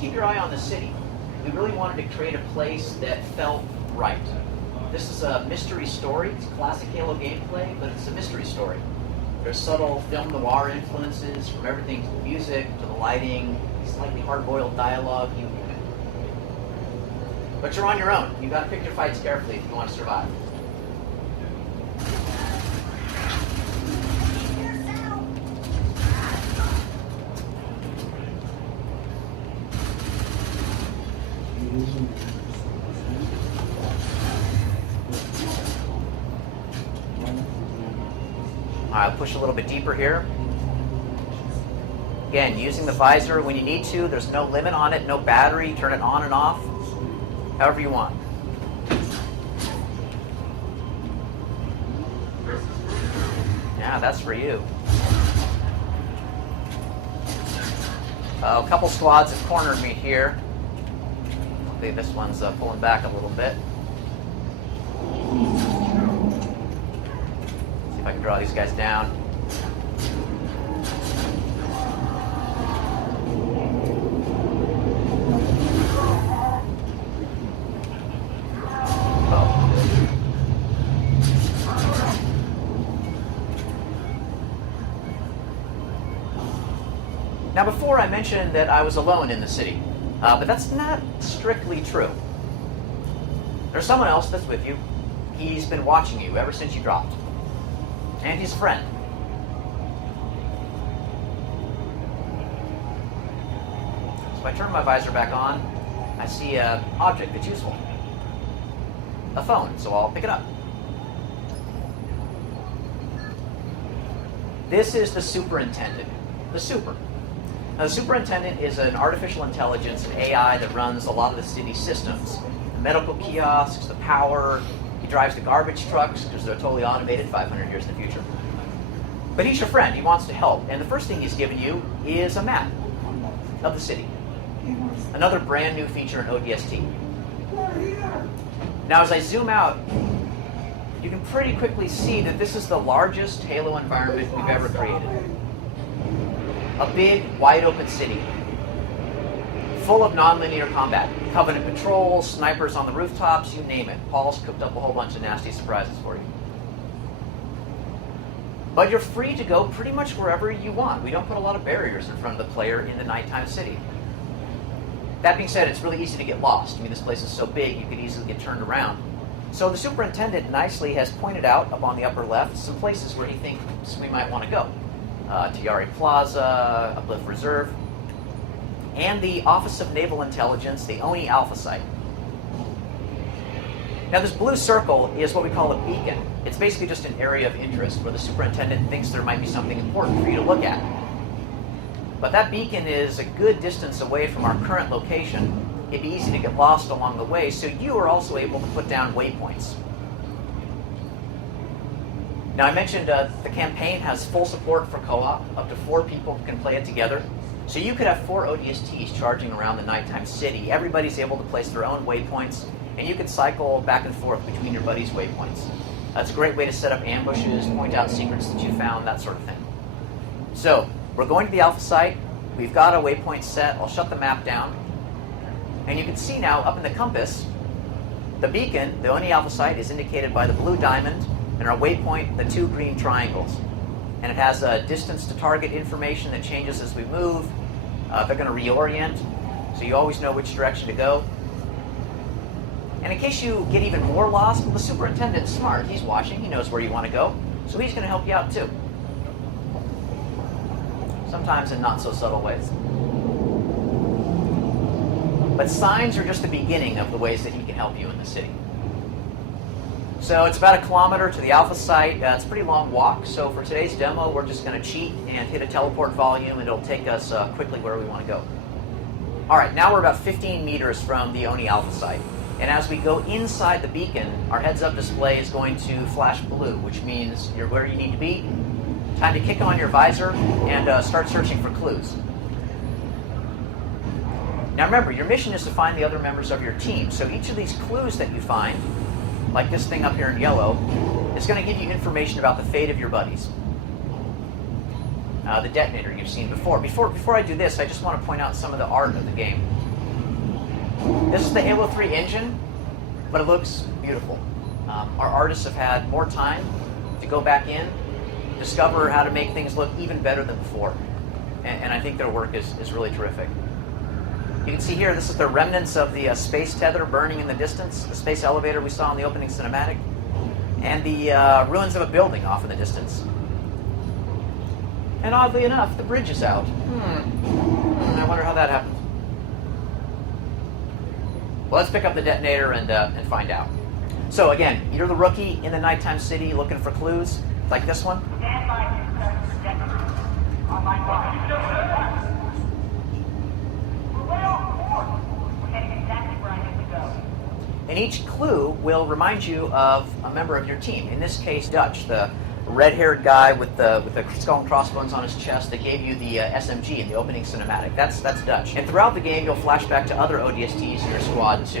just keep your eye on the city. We really wanted to create a place that felt right. This is a mystery story. It's classic Halo gameplay, but it's a mystery story. There's subtle film noir influences from everything to the music, to the lighting, slightly hard-boiled dialogue, you name it. But you're on your own. You've got to pick your fights carefully if you want to survive. I'll push a little bit deeper here. Again, using the visor when you need to. There's no limit on it, no battery. Turn it on and off, however you want. Yeah, that's for you. A couple squads have cornered me here. I think this one's pulling back a little bit. See if I can draw these guys down. Now before I mentioned that I was alone in the city, but that's not strictly true. There's someone else that's with you. He's been watching you ever since you dropped. And he's a friend. So if I turn my visor back on, I see an object that's useful. A phone, so I'll pick it up. This is the superintendent. The super. Now, the superintendent is an artificial intelligence, an AI that runs a lot of the city systems. The medical kiosks, the power. He drives the garbage trucks because they're totally automated 500 years in the future. But he's your friend. He wants to help. And the first thing he's given you is a map of the city. Another brand new feature in ODST. Now, as I zoom out, you can pretty quickly see that this is the largest Halo environment we've ever created. A big, wide-open city, full of non-linear combat. Covenant patrols, snipers on the rooftops, you name it. Paul's cooked up a whole bunch of nasty surprises for you. But you're free to go pretty much wherever you want. We don't put a lot of barriers in front of the player in the nighttime city. That being said, it's really easy to get lost. I mean, this place is so big, you could easily get turned around. So the superintendent nicely has pointed out up on the upper left some places where he thinks we might want to go. Tiare Plaza, Uplift Reserve, and the Office of Naval Intelligence, the ONI Alpha Site. Now this blue circle is what we call a beacon. It's basically just an area of interest where the superintendent thinks there might be something important for you to look at. But that beacon is a good distance away from our current location. It'd be easy to get lost along the way, so you are also able to put down waypoints. Now I mentioned the campaign has full support for co-op. Up to 4 people can play it together. So you could have 4 ODSTs charging around the nighttime city. Everybody's able to place their own waypoints, and you can cycle back and forth between your buddies' waypoints. That's a great way to set up ambushes, point out secrets that you found, that sort of thing. So we're going to the Alpha Site. We've got a waypoint set. I'll shut the map down. And you can see now up in the compass, the beacon, the ONI Alpha Site, is indicated by the blue diamond, and our waypoint, the 2 green triangles. And it has a distance to target information that changes as we move. They're going to reorient, so you always know which direction to go. And in case you get even more lost, well, the superintendent's smart. He's watching. He knows where you want to go, so he's going to help you out too. Sometimes in not so subtle ways. But signs are just the beginning of the ways that he can help you in the city. So it's about 1 kilometer to the Alpha Site. It's a pretty long walk, so for today's demo, we're just going to cheat and hit a teleport volume, and it'll take us quickly where we want to go. All right, now we're about 15 meters from the ONI Alpha Site. And as we go inside the beacon, our heads-up display is going to flash blue, which means you're where you need to be. Time to kick on your visor and start searching for clues. Now remember, your mission is to find the other members of your team, so each of these clues that you find, like this thing up here in yellow, is going to give you information about the fate of your buddies. The detonator you've seen before. Before I do this, I just want to point out some of the art of the game. This is the Halo 3 engine, but it looks beautiful. Our artists have had more time to go back in, discover how to make things look even better than before. And I think their work is really terrific. You can see here, this is the remnants of the space tether burning in the distance, the space elevator we saw in the opening cinematic, and the ruins of a building off in the distance. And oddly enough, the bridge is out. I wonder how that happened. Well, let's pick up the detonator and find out. So again, you're the rookie in the nighttime city looking for clues, like this one. And each clue will remind you of a member of your team. In this case, Dutch, the red-haired guy with the skull and crossbones on his chest that gave you the SMG in the opening cinematic. That's Dutch. And throughout the game, you'll flash back to other ODSTs in your squad too.